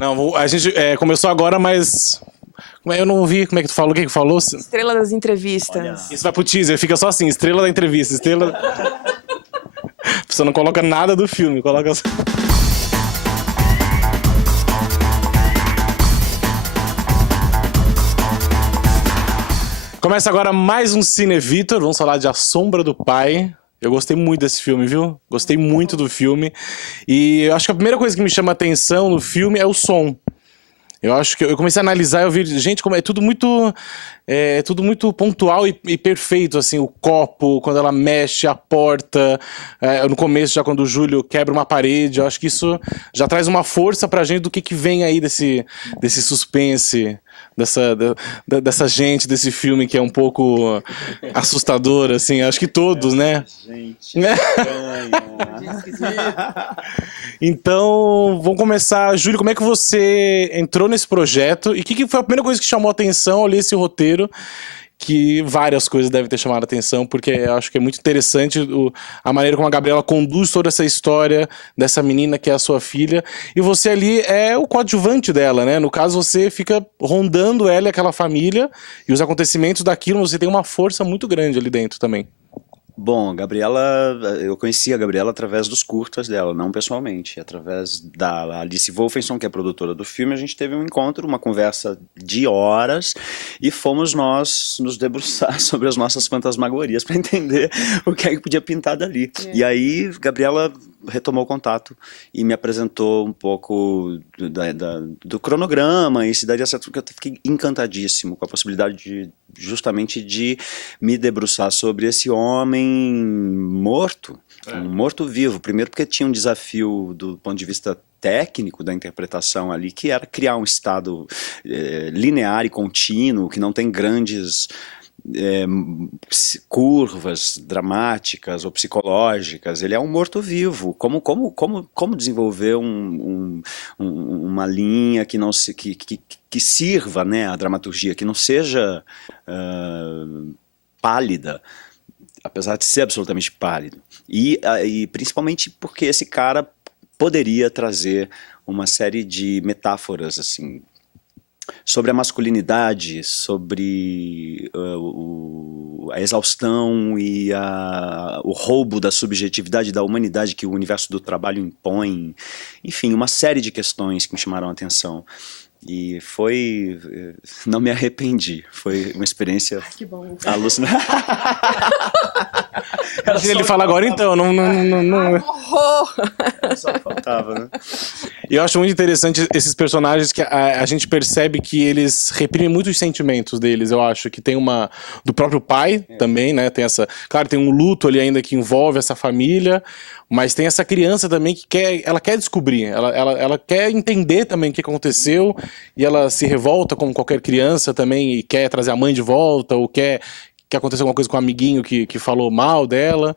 Não, a gente começou agora, mas eu não ouvi. Como é que tu falou? O que que falou? Estrela das entrevistas. Olha. Isso vai pro teaser, fica só assim, estrela da entrevista, estrela... Você não coloca nada do filme, coloca... Começa agora mais um Cine Vitor, vamos falar de A Sombra do Pai. Eu gostei muito desse filme, viu? Gostei muito do filme. E eu acho que a primeira coisa que me chama a atenção no filme é o som. Eu acho que eu comecei a analisar e eu vi, gente, como é tudo muito pontual e perfeito, assim, o copo, quando ela mexe a porta, no começo já quando o Júlio quebra uma parede, eu acho que isso já traz uma força pra gente do que vem aí desse suspense, dessa gente, desse filme que é um pouco assustador, assim, acho que todos, né? Gente, Então, vamos começar. Júlio, como é que você entrou nesse projeto? E o que foi a primeira coisa que chamou a atenção ao ler esse roteiro? Que várias coisas devem ter chamado a atenção, porque eu acho que é muito interessante a maneira como a Gabriela conduz toda essa história dessa menina que é a sua filha. E você ali é o coadjuvante dela, né? No caso, você fica rondando ela e aquela família, e os acontecimentos daquilo, você tem uma força muito grande ali dentro também. Bom, eu conheci a Gabriela através dos curtas dela, não pessoalmente. Através da Alice Wolfenson, que é a produtora do filme, a gente teve um encontro, uma conversa de horas, e fomos nós nos debruçar sobre as nossas fantasmagorias para entender o que é que podia pintar dali. E aí, Gabriela retomou o contato e me apresentou um pouco do cronograma, e se daria certo, porque eu fiquei encantadíssimo com a possibilidade justamente de me debruçar sobre esse homem morto, um morto-vivo. Primeiro porque tinha um desafio do ponto de vista técnico da interpretação ali, que era criar um estado linear e contínuo, que não tem grandes curvas dramáticas ou psicológicas. Ele é um morto-vivo. Como desenvolver uma linha que não se que sirva, né, a dramaturgia, que não seja pálida, apesar de ser absolutamente pálido. E principalmente porque esse cara poderia trazer uma série de metáforas assim sobre a masculinidade, sobre a exaustão e o roubo da subjetividade da humanidade que o universo do trabalho impõe. Enfim, uma série de questões que me chamaram a atenção. E não me arrependi, foi uma experiência alucinante. Ele fala agora então, não... Só faltava, né? E eu acho muito interessante esses personagens que a gente percebe que eles reprimem muito os sentimentos deles. Eu acho que tem do próprio pai também, né? Tem claro, tem um luto ali ainda que envolve essa família, mas tem essa criança também que ela quer descobrir, ela quer entender também o que aconteceu, e ela se revolta como qualquer criança também e quer trazer a mãe de volta, ou quer que aconteceu alguma coisa com um amiguinho que falou mal dela.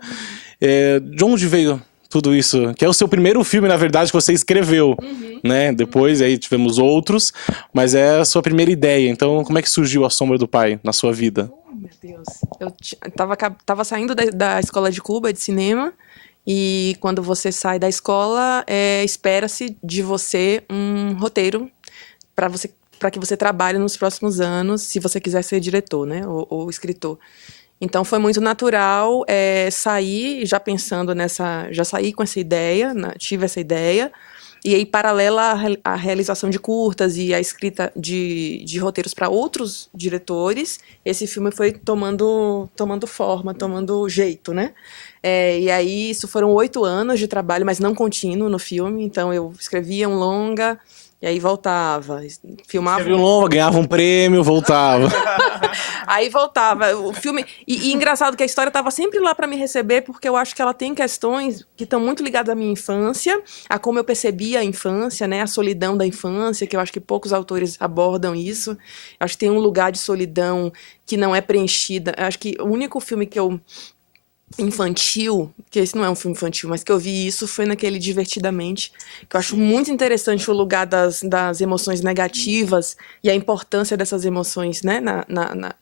De onde veio tudo isso? Que é o seu primeiro filme, na verdade, que você escreveu, né? Depois aí tivemos outros, mas é a sua primeira ideia. Então, como é que surgiu A Sombra do Pai na sua vida? Meu Deus. Eu tava saindo da escola de Cuba, de cinema, e quando você sai da escola, espera-se de você um roteiro para que você trabalhe nos próximos anos, se você quiser ser diretor, né, ou escritor. Então foi muito natural sair já pensando já saí com essa ideia, tive essa ideia, e aí paralela à realização de curtas e à escrita de roteiros para outros diretores, esse filme foi tomando forma, tomando jeito, né? E aí isso foram 8 anos de trabalho, mas não contínuo no filme, então eu escrevia um longa, e aí voltava, filmava... Escrevia um longa, ganhava um prêmio, voltava. Aí voltava, o filme... E engraçado que a história estava sempre lá para me receber, porque eu acho que ela tem questões que estão muito ligadas à minha infância, a como eu percebia a infância, né, a solidão da infância, que eu acho que poucos autores abordam isso. Eu acho que tem um lugar de solidão que não é preenchida. Eu acho que o único filme infantil, que esse não é um filme infantil, mas que eu vi isso foi naquele Divertidamente, que eu acho muito interessante o lugar das emoções negativas e a importância dessas emoções, né,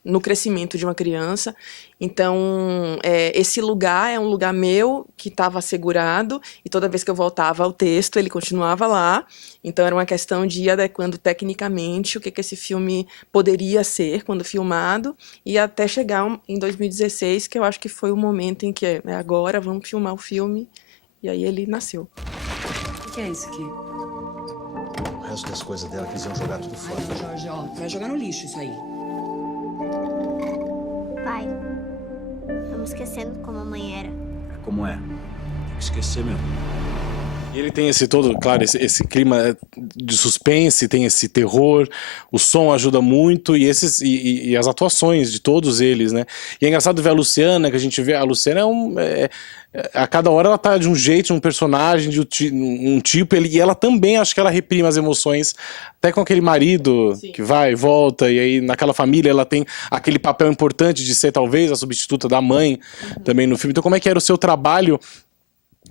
no crescimento de uma criança. Então, esse lugar é um lugar meu que estava assegurado, e toda vez que eu voltava ao texto, ele continuava lá. Então, era uma questão de ir adequando tecnicamente o que esse filme poderia ser quando filmado, e até chegar em 2016, que eu acho que foi o momento em que agora vamos filmar o filme, e aí ele nasceu. O que é isso aqui? O resto das coisas dela que eles iam jogar tudo fora. Jorge, ó, vai jogar no lixo isso aí. Pai, estamos esquecendo como a mãe era. Como é? Tem que esquecer mesmo. E ele tem esse todo, claro, esse clima de suspense, tem esse terror, o som ajuda muito e as atuações de todos eles, né? E é engraçado ver a Luciana, que a gente vê, a Luciana a cada hora ela tá de um jeito, de um personagem, de um tipo, e ela também, acho que ela reprime as emoções, até com aquele marido Sim. que vai e volta, e aí naquela família ela tem aquele papel importante de ser talvez a substituta da mãe também no filme. Então como é que era o seu trabalho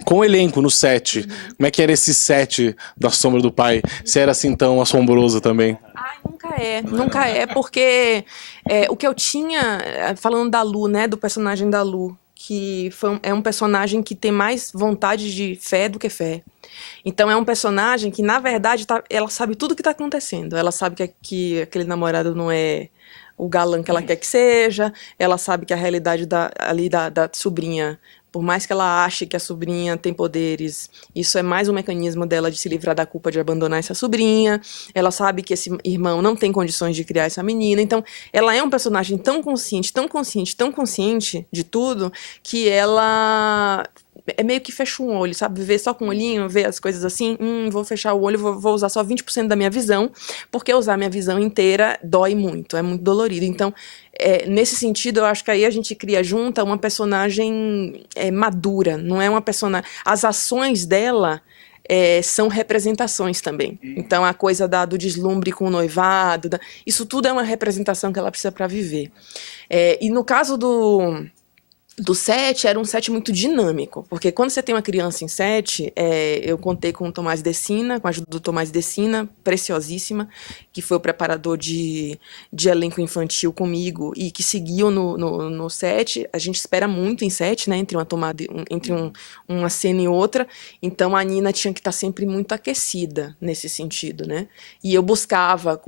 com o elenco no set? Como é que era esse set da Sombra do Pai? Se era assim tão assombroso também? Ai, nunca é, porque o que eu tinha, falando da Lu, né, do personagem da Lu, que é um personagem que tem mais vontade de fé do que fé. Então é um personagem que, na verdade, ela sabe tudo o que está acontecendo. Ela sabe que aquele namorado não é o galã que ela quer que seja, ela sabe que a realidade da sobrinha, por mais que ela ache que a sobrinha tem poderes, isso é mais um mecanismo dela de se livrar da culpa de abandonar essa sobrinha. Ela sabe que esse irmão não tem condições de criar essa menina. Então, ela é um personagem tão consciente, tão consciente, tão consciente de tudo, que ela meio que fecha um olho, sabe? Ver só com o olhinho, ver as coisas assim, vou fechar o olho, vou usar só 20% da minha visão, porque usar minha visão inteira dói muito, é muito dolorido. Então, nesse sentido, eu acho que aí a gente cria junta uma personagem madura, não é uma personagem... As ações dela são representações também. Então, a coisa do deslumbre com o noivado, isso tudo é uma representação que ela precisa para viver. E no caso do set, era um set muito dinâmico, porque quando você tem uma criança em set, eu contei com o Tomás Dessina, com a ajuda do Tomás Dessina, preciosíssima, que foi o preparador de elenco infantil comigo e que seguiu no set. A gente espera muito em set, né, entre uma cena e outra, então a Nina tinha que estar sempre muito aquecida nesse sentido, né, e eu buscava,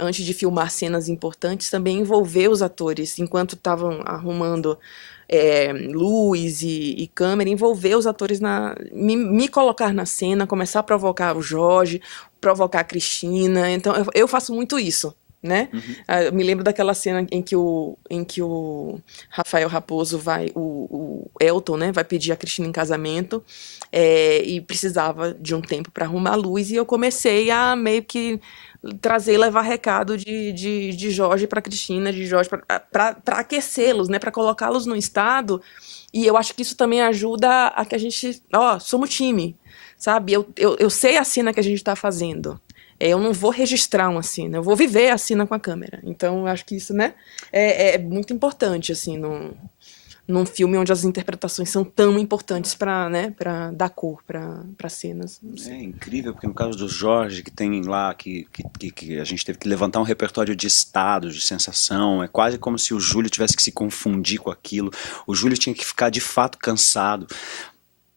antes de filmar cenas importantes, também envolver os atores, enquanto estavam arrumando luz e câmera, envolver os atores, me colocar na cena, começar a provocar o Jorge, provocar a Cristina. Então, eu faço muito isso, né? Eu me lembro daquela cena em que o Rafael Raposo o Elton, né, vai pedir a Cristina em casamento, e precisava de um tempo para arrumar a luz, e eu comecei a meio que trazer e levar recado de Jorge para Cristina, de Jorge para aquecê-los, né, para colocá-los no estado. E eu acho que isso também ajuda a que a gente, somos time, sabe? Eu sei a cena que a gente está fazendo. Eu não vou registrar uma cena, eu vou viver a cena com a câmera. Então, eu acho que isso, né, é muito importante, assim, num filme onde as interpretações são tão importantes para dar cor para cenas. É incrível, porque no caso do Jorge, que tem lá, que a gente teve que levantar um repertório de estados, de sensação, é quase como se o Júlio tivesse que se confundir com aquilo, o Júlio tinha que ficar de fato cansado.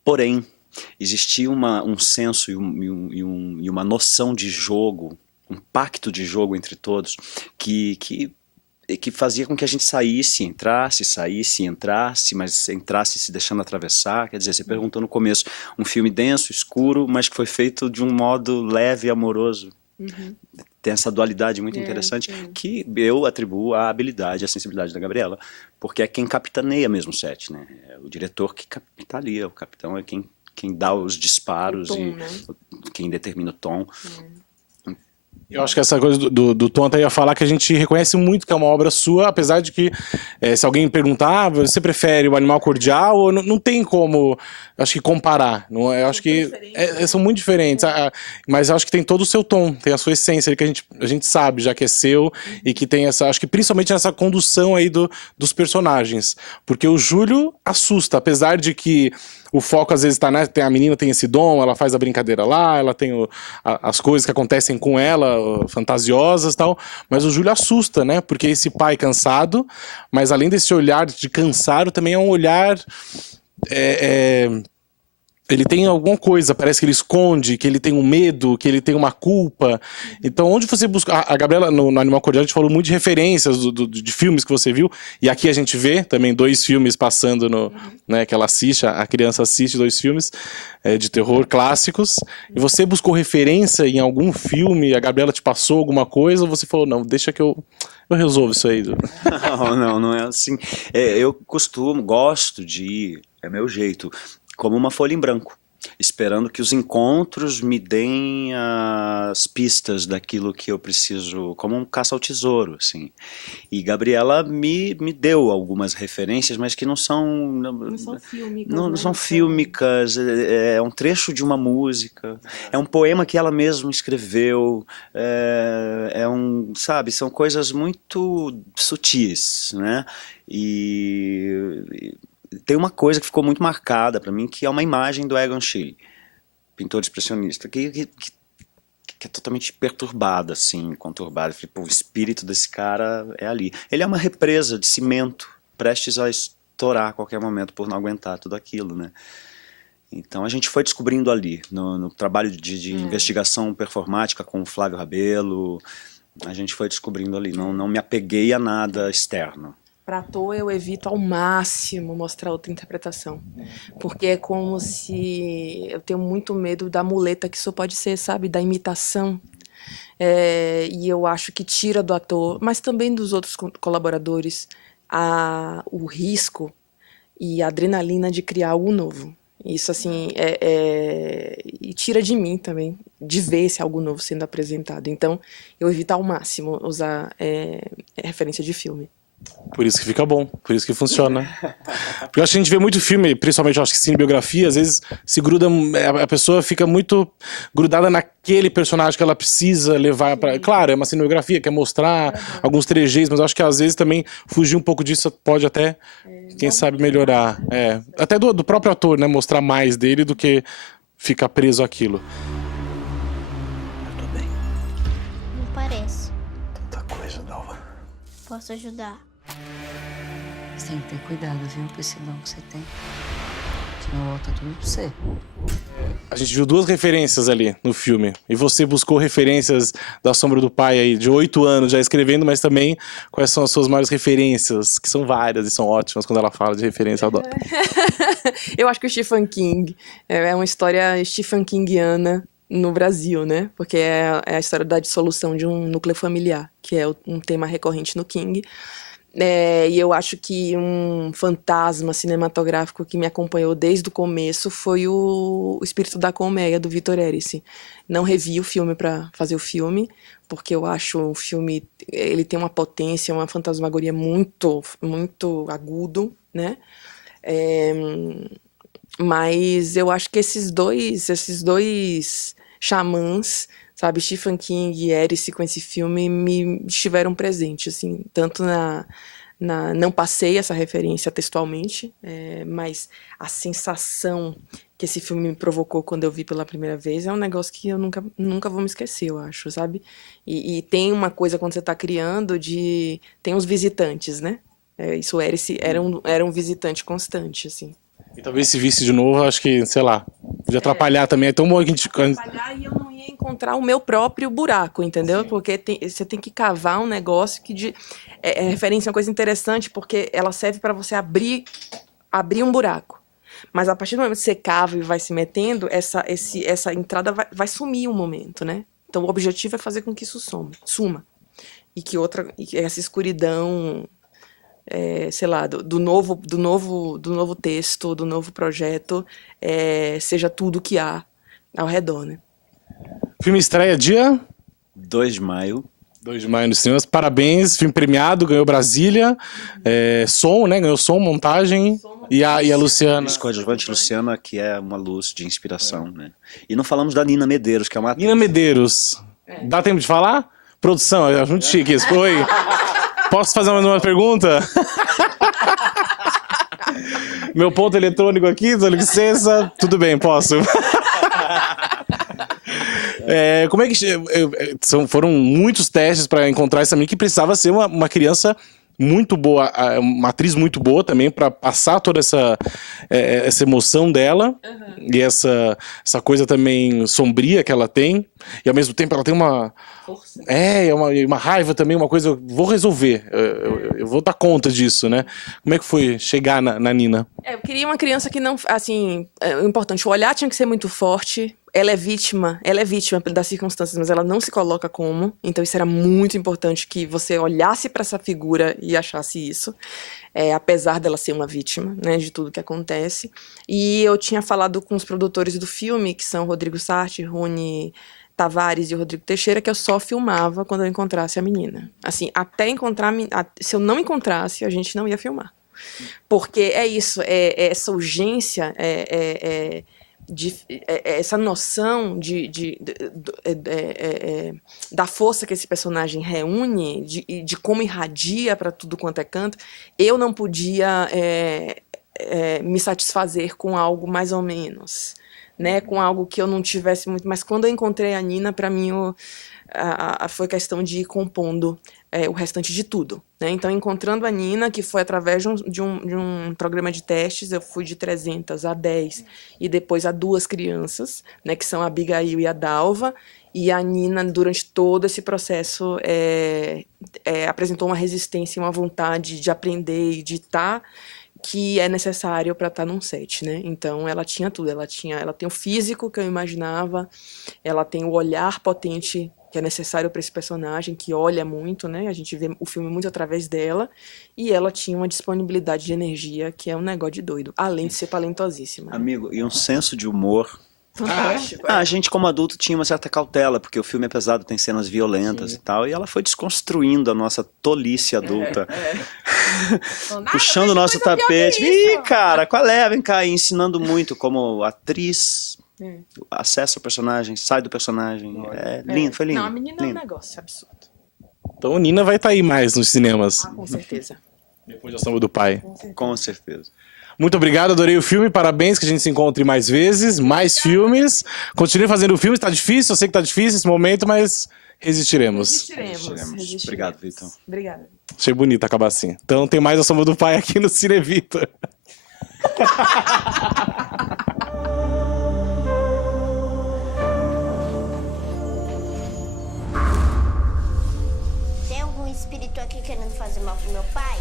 Porém, existia um senso e uma noção de jogo, um pacto de jogo entre todos, que fazia com que a gente saísse, entrasse, mas entrasse se deixando atravessar. Quer dizer, você perguntou no começo, um filme denso, escuro, mas que foi feito de um modo leve e amoroso. Tem essa dualidade muito interessante, que eu atribuo à habilidade, à sensibilidade da Gabriela, porque é quem capitaneia mesmo o set, né? É o diretor que tá ali, o capitão é quem dá os disparos, tom, e né? quem determina o tom. Eu acho que essa coisa do Tom até ia falar que a gente reconhece muito que é uma obra sua, apesar de que se alguém perguntar, você prefere o Animal Cordial ou não tem como, acho que comparar. Não, eu acho que são muito diferentes, mas eu acho que tem todo o seu tom, tem a sua essência que a gente sabe, já que é seu, e que tem essa, acho que principalmente nessa condução aí dos personagens, porque o Júlio assusta, apesar de que o foco às vezes tá, né? A menina tem esse dom, ela faz a brincadeira lá, ela tem as coisas que acontecem com ela, fantasiosas e tal, mas o Júlio assusta, né? Porque esse pai cansado, mas além desse olhar de cansado, também é um olhar... Ele tem alguma coisa, parece que ele esconde, que ele tem um medo, que ele tem uma culpa. Então, onde você busca... A Gabriela, no Animal Cordial, a gente falou muito de referências de filmes que você viu. E aqui a gente vê também 2 filmes passando né, que ela assiste, a criança assiste 2 filmes de terror clássicos. E você buscou referência em algum filme? A Gabriela te passou alguma coisa? Ou você falou, não, deixa que eu resolvo isso aí. Não é assim. Eu gosto de ir, é meu jeito, como uma folha em branco, esperando que os encontros me deem as pistas daquilo que eu preciso, como um caça ao tesouro, assim. E Gabriela me deu algumas referências, mas que não são... Não são fílmicas. Não são fílmicas, é um trecho de uma música, é um poema que ela mesma escreveu, sabe, são coisas muito sutis, né? E tem uma coisa que ficou muito marcada para mim, que é uma imagem do Egon Schiele, pintor expressionista, que é totalmente perturbada, assim, conturbada. Falei, o espírito desse cara é ali. Ele é uma represa de cimento, prestes a estourar a qualquer momento por não aguentar tudo aquilo, né? Então a gente foi descobrindo ali, no trabalho de investigação performática com o Flávio Rabelo, a gente foi descobrindo ali, não me apeguei a nada externo. Para ator, eu evito ao máximo mostrar outra interpretação. Porque é como se... Eu tenho muito medo da muleta que isso pode ser, sabe? Da imitação. E eu acho que tira do ator, mas também dos outros colaboradores, o risco e a adrenalina de criar algo novo. Isso, assim, e tira de mim também, de ver esse algo novo sendo apresentado. Então, eu evito ao máximo usar referência de filme. Por isso que fica bom, por isso que funciona. Porque eu acho que a gente vê muito filme, principalmente eu acho que cinebiografia, às vezes se gruda, a pessoa fica muito grudada naquele personagem que ela precisa levar pra... Claro, é uma cinebiografia, quer mostrar alguns trejeitos, mas eu acho que às vezes também fugir um pouco disso pode até, quem sabe, melhorar. Até do próprio ator, né? Mostrar mais dele do que ficar preso àquilo. Eu tô bem. Não parece. Tanta coisa, Dalva. Posso ajudar. Você tem que ter cuidado, viu, com esse dom que você tem. Senão volta tudo pra você. A gente viu 2 referências ali no filme. E você buscou referências da Sombra do Pai aí, de 8 anos já escrevendo, mas também quais são as suas maiores referências? Que são várias e são ótimas quando ela fala de referência, eu adoro. Eu acho que o Stephen King é uma história Stephen Kingiana no Brasil, né? Porque é a história da dissolução de um núcleo familiar, que é um tema recorrente no King. E eu acho que um fantasma cinematográfico que me acompanhou desde o começo foi o Espírito da Colmeia, do Victor Erice. Não revi o filme para fazer o filme, porque eu acho o filme, ele tem uma potência, uma fantasmagoria muito, muito agudo, né? Mas eu acho que esses dois xamãs, sabe, Stephen King e Erice com esse filme me estiveram presentes, assim, tanto não passei essa referência textualmente, mas a sensação que esse filme me provocou quando eu vi pela primeira vez é um negócio que eu nunca vou me esquecer, eu acho, sabe? E tem uma coisa quando você está criando tem os visitantes, né? Isso Erice era um visitante constante, assim. E talvez se visse de novo, acho que, sei lá, podia atrapalhar também. É tão bom que a gente... Atrapalhar e eu não ia encontrar o meu próprio buraco, entendeu? Sim. Porque você tem que cavar um negócio que... referência é uma coisa interessante, porque ela serve para você abrir um buraco. Mas a partir do momento que você cava e vai se metendo, essa entrada vai sumir um momento, né? Então o objetivo é fazer com que isso suma. E que essa escuridão... sei lá, do novo texto, do novo projeto, seja tudo que há ao redor, né? O filme estreia dia? 2 de maio. 2 de maio nos cinemas. Parabéns, filme premiado, ganhou Brasília. Som, né? Ganhou som, montagem. E a Luciana. Isso, coadjuvante Luciana, que é uma luz de inspiração, né? E não falamos da Nina Medeiros, que é uma atriz. Nina Medeiros. Dá tempo de falar? Produção, é muito chique isso. Foi... Posso fazer mais uma pergunta? Meu ponto eletrônico aqui, dá licença. Tudo bem, posso. Como é que... Foram muitos testes para encontrar essa menina que precisava ser uma criança muito boa, uma atriz muito boa também para passar toda essa emoção dela e essa coisa também sombria que ela tem, e ao mesmo tempo ela tem uma Força. uma raiva também, uma coisa, eu vou resolver, eu vou dar conta disso, né? Como é que foi chegar na Nina? Eu queria uma criança que não, assim, o importante, o olhar tinha que ser muito forte. Ela é vítima das circunstâncias, mas ela não se coloca como. Então isso era muito importante, que você olhasse para essa figura e achasse isso, apesar dela ser uma vítima, né, de tudo que acontece. E eu tinha falado com os produtores do filme, que são Rodrigo Sarti, Rony Tavares e o Rodrigo Teixeira, que eu só filmava quando eu encontrasse a menina. Assim, até encontrar, se eu não encontrasse, a gente não ia filmar. Porque é isso, essa urgência, essa noção da força que esse personagem reúne, de como irradia para tudo quanto é canto, eu não podia me satisfazer com algo mais ou menos, né? Com algo que eu não tivesse muito. Mas quando eu encontrei a Nina, para mim foi questão de ir compondo o restante de tudo, né? Então, encontrando a Nina, que foi através de um programa de testes, eu fui de 300 a 10 e depois a 2 crianças, né, que são a Abigail e a Dalva, e a Nina, durante todo esse processo, apresentou uma resistência e uma vontade de aprender e de estar, que é necessário para estar num set, né? Então ela tinha tudo, ela tem o físico que eu imaginava, ela tem o olhar potente que é necessário para esse personagem, que olha muito, né? A gente vê o filme muito através dela, e ela tinha uma disponibilidade de energia que é um negócio de doido, além de ser talentosíssima. Né? Amigo, e um senso de humor. Fantástico. A gente, como adulto, tinha uma certa cautela, porque o filme é pesado, tem cenas violentas e tal, e ela foi desconstruindo a nossa tolice adulta. Puxando o nosso tapete. Ih, cara, qual é? Vem cá, e ensinando muito como atriz. Acessa o personagem, sai do personagem. Lindo, foi lindo. Não, a menina lindo. é um negócio absurdo. Então Nina vai estar aí mais nos cinemas. Com certeza. Depois da Samba do Pai. Com certeza. Muito obrigado, adorei o filme, parabéns, que a gente se encontre mais vezes, mais filmes. Continue fazendo filmes, tá difícil, eu sei que tá difícil esse momento, mas resistiremos. Resistiremos. Obrigado, Vitor. Obrigada. Achei bonito acabar assim. Então tem mais a Samba do Pai aqui no Cine Vitor. Tem algum espírito aqui querendo fazer mal pro meu pai?